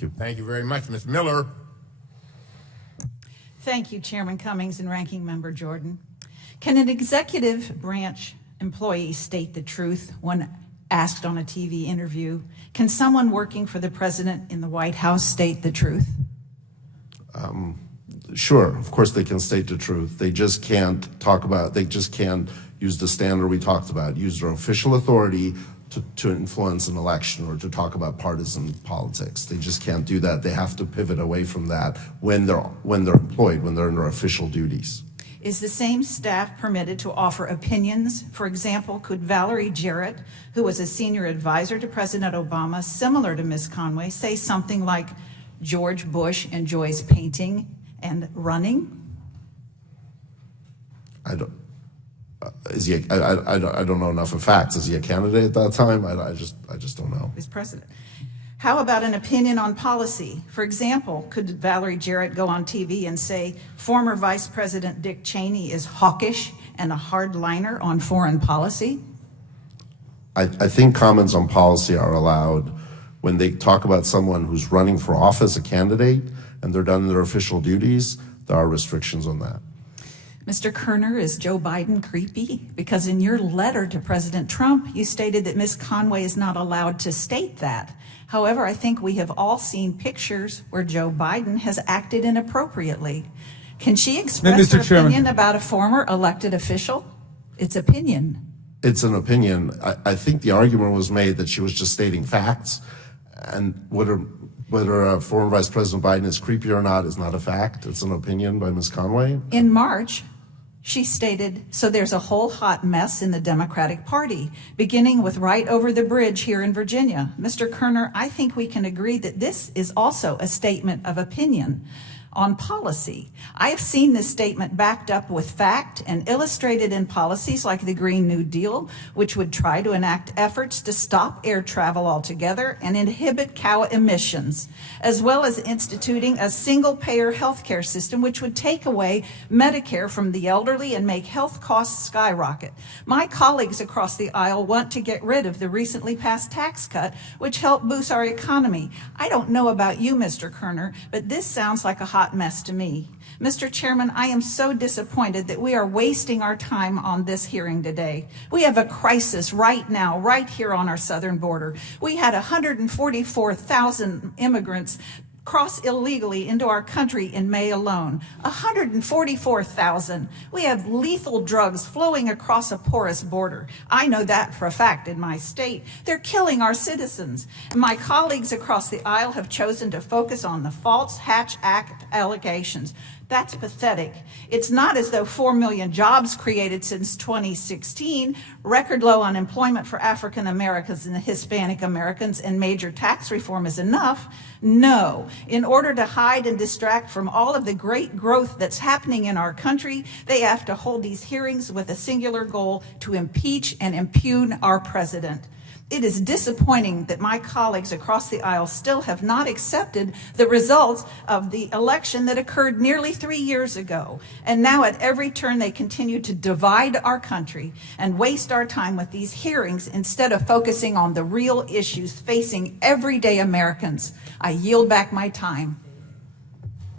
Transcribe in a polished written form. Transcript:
Thank you. Thank you very much. Ms. Miller. Thank you, Chairman Cummings and Ranking Member Jordan. Can an executive branch employee state the truth when asked on a TV interview? Can someone working for the president in the White House state the truth? Sure, of course they can state the truth. They just can't use the standard we talked about, use their official authority to influence an election or to talk about partisan politics. They just can't do that. They have to pivot away from that when they're employed, when they're in their official duties. Is the same staff permitted to offer opinions? For example, could Valerie Jarrett, who was a senior advisor to President Obama, similar to Ms. Conway, say something like, George Bush enjoys painting and running? I don't know enough of facts. Is he a candidate at that time? I just don't know. He's president. How about an opinion on policy? For example, could Valerie Jarrett go on TV and say former Vice President Dick Cheney is hawkish and a hardliner on foreign policy? I think comments on policy are allowed when they talk about someone who's running for office, a candidate, and they're done their official duties. There are restrictions on that. Mr. Kerner, is Joe Biden creepy? Because in your letter to President Trump, you stated that Ms. Conway is not allowed to state that. However, I think we have all seen pictures where Joe Biden has acted inappropriately. Can she express her opinion about a former elected official? It's opinion. It's an opinion. I think the argument was made that she was just stating facts, and whether a former Vice President Biden is creepy or not is not a fact. It's an opinion by Ms. Conway. In March, she stated, so there's a whole hot mess in the Democratic Party, beginning with right over the bridge here in Virginia. Mr. Kerner, I think we can agree that this is also a statement of opinion on policy. I have seen this statement backed up with fact and illustrated in policies like the Green New Deal, which would try to enact efforts to stop air travel altogether and inhibit cow emissions, as well as instituting a single-payer healthcare system which would take away Medicare from the elderly and make health costs skyrocket. My colleagues across the aisle want to get rid of the recently passed tax cut, which helped boost our economy. I don't know about you, Mr. Kerner, but this sounds like a hot mess to me. Mr. Chairman, I am so disappointed that we are wasting our time on this hearing today. We have a crisis right now, right here on our southern border. We had 144,000 immigrants cross illegally into our country in May alone. 144,000. We have lethal drugs flowing across a porous border. I know that for a fact in my state. They're killing our citizens. And my colleagues across the aisle have chosen to focus on the false Hatch Act allegations. That's pathetic. It's not as though 4 million jobs created since 2016, record low unemployment for African Americans and Hispanic Americans, and major tax reform is enough. No. In order to hide and distract from all of the great growth that's happening in our country, they have to hold these hearings with a singular goal: to impeach and impugn our president. It is disappointing that my colleagues across the aisle still have not accepted the results of the election that occurred nearly 3 years ago. And now at every turn they continue to divide our country and waste our time with these hearings instead of focusing on the real issues facing everyday Americans. I yield back my time.